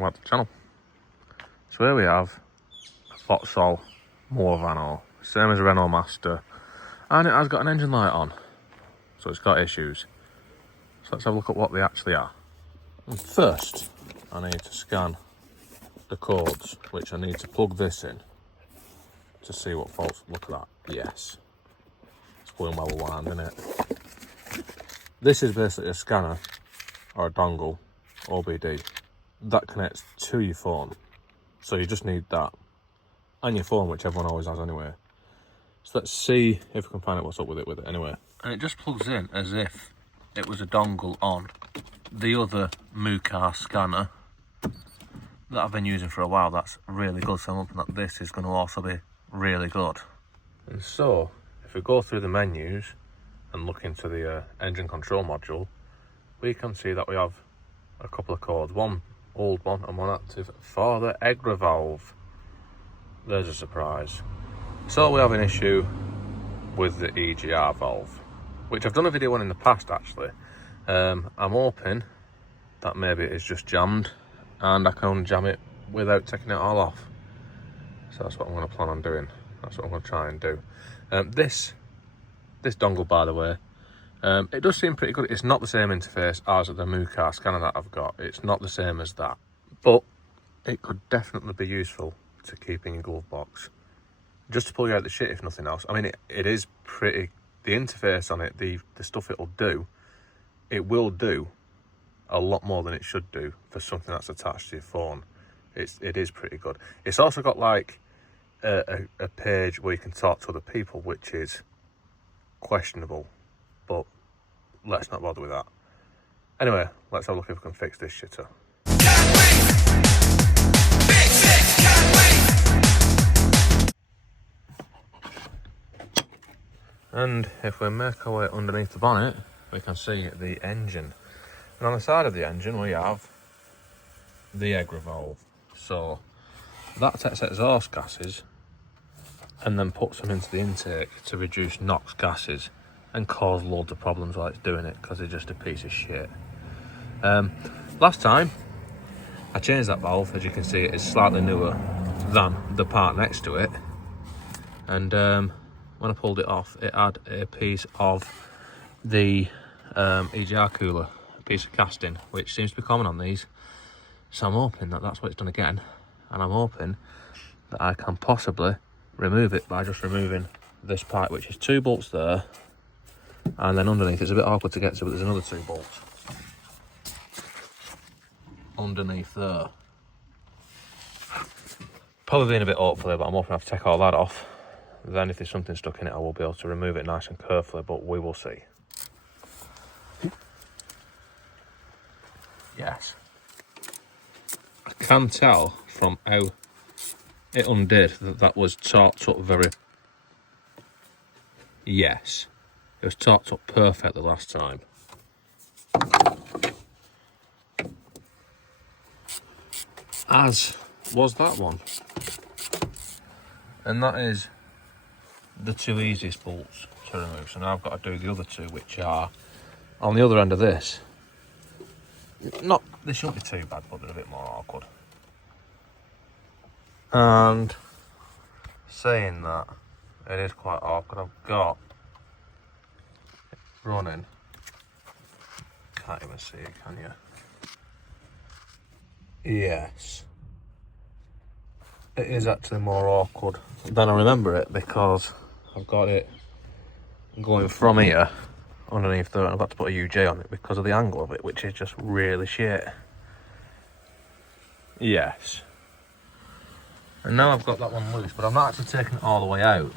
welcome back to the channel. So here we have a Vauxhall Movano, same as a Renault Master, and it has got an engine light on, so it's got issues. So let's have a look at what they actually are. And first, I need to scan the codes, which I need to plug this in to see what faults. Look at that, yes. It's going well aligned, isn't it? This is basically a scanner, or a dongle, OBD, that connects to your phone. So you just need that, and your phone, which everyone always has anyway. So let's see if we can find out what's up with it anyway. And it just plugs in as if it was a dongle on the other Mucar scanner that I've been using for a while. That's really good, so I'm hoping that this is going to also be really good. And so, if we go through the menus and look into the engine control module, we can see that we have a couple of codes, one old one and one active for the EGR valve. There's a surprise. So we have an issue with the EGR valve, which I've done a video on in the past actually. I'm hoping that maybe it's just jammed and I can jam it without taking it all off. So that's what I'm going to plan on doing. That's what I'm going to try and do. This dongle, by the way, it does seem pretty good. It's not the same interface as the Mucar scanner that I've got. It's not the same as that, but it could definitely be useful to keep in your glove box, just to pull you out the shit if nothing else. I mean, it is pretty, the interface on it, the stuff it'll do, it will do a lot more than it should do for something that's attached to your phone. It is pretty good. It's also got like a page where you can talk to other people, which is questionable, but let's not bother with that. Anyway, let's have a look if we can fix this shitter. And if we make our way underneath the bonnet, we can see the engine. And on the side of the engine, we have the EGR valve. So that takes exhaust gases and then puts them into the intake to reduce NOx gases and cause loads of problems while it's doing it, because it's just a piece of shit. Last time I changed that valve, as you can see it is slightly newer than the part next to it, and when I pulled it off it had a piece of the EGR cooler, a piece of casting, which seems to be common on these. So I'm hoping that that's what it's done again, and I'm hoping that I can possibly remove it by just removing this pipe, which is 2 bolts there, and then underneath it's a bit awkward to get to, but there's another 2 bolts underneath there. Probably being a bit awkward, but I'm hoping I have to take all that off. Then if there's something stuck in it, I will be able to remove it nice and carefully, but we will see. Yes, I can tell from how it undid that was torqued up very... Yes, it was torqued up perfectly last time. As was that one. And that is the 2 easiest bolts to remove. So now I've got to do the other 2, which are on the other end of this. They shouldn't be too bad, but they're a bit more awkward. And saying that, it is quite awkward. I've got it running. Can't even see it, can you? Yes. It is actually more awkward than I remember it, because I've got it going from here underneath there, and I've got to put a UJ on it because of the angle of it, which is just really shit. Yes. And now I've got that one loose, but I'm not actually taking it all the way out.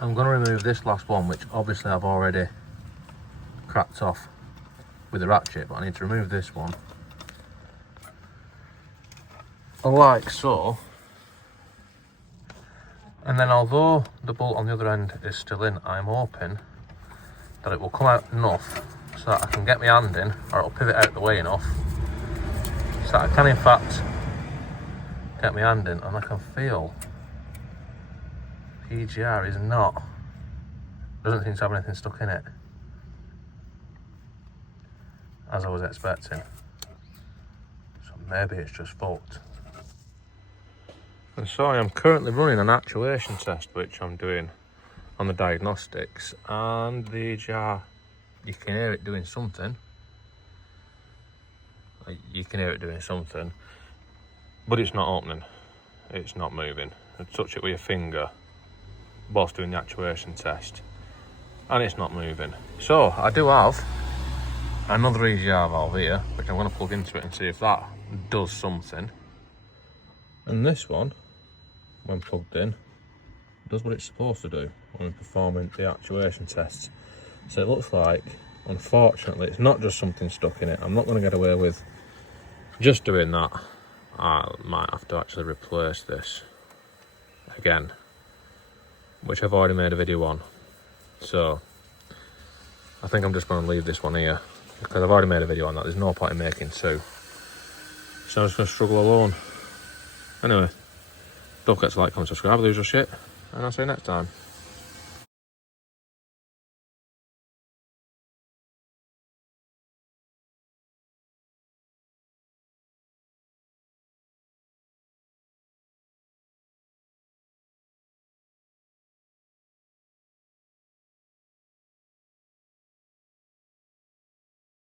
I'm going to remove this last one, which obviously I've already cracked off with the ratchet, but I need to remove this one. Like so. And then, although the bolt on the other end is still in, I'm hoping that it will come out enough so that I can get my hand in, or it'll pivot out the way enough so that I can in fact get my hand in, and I can feel the EGR is not, doesn't seem to have anything stuck in it, as I was expecting. So maybe it's just fucked. And so I am currently running an actuation test, which I'm doing on the diagnostics, and the EGR, you can hear it doing something. You can hear it doing something, but it's not opening. It's not moving. You touch it with your finger whilst doing the actuation test, and it's not moving. So I do have another EGR valve here, which I'm going to plug into it and see if that does something. And this one, when plugged in, does what it's supposed to do when performing the actuation tests. So it looks like, unfortunately, it's not just something stuck in it. I'm not going to get away with just doing that. I might have to actually replace this again, which I've already made a video on. So I think I'm just going to leave this one here, because I've already made a video on that. There's no point in making two. So I'm just going to struggle alone. Anyway, don't forget to like, comment, subscribe, the usual shit, and I'll see you next time.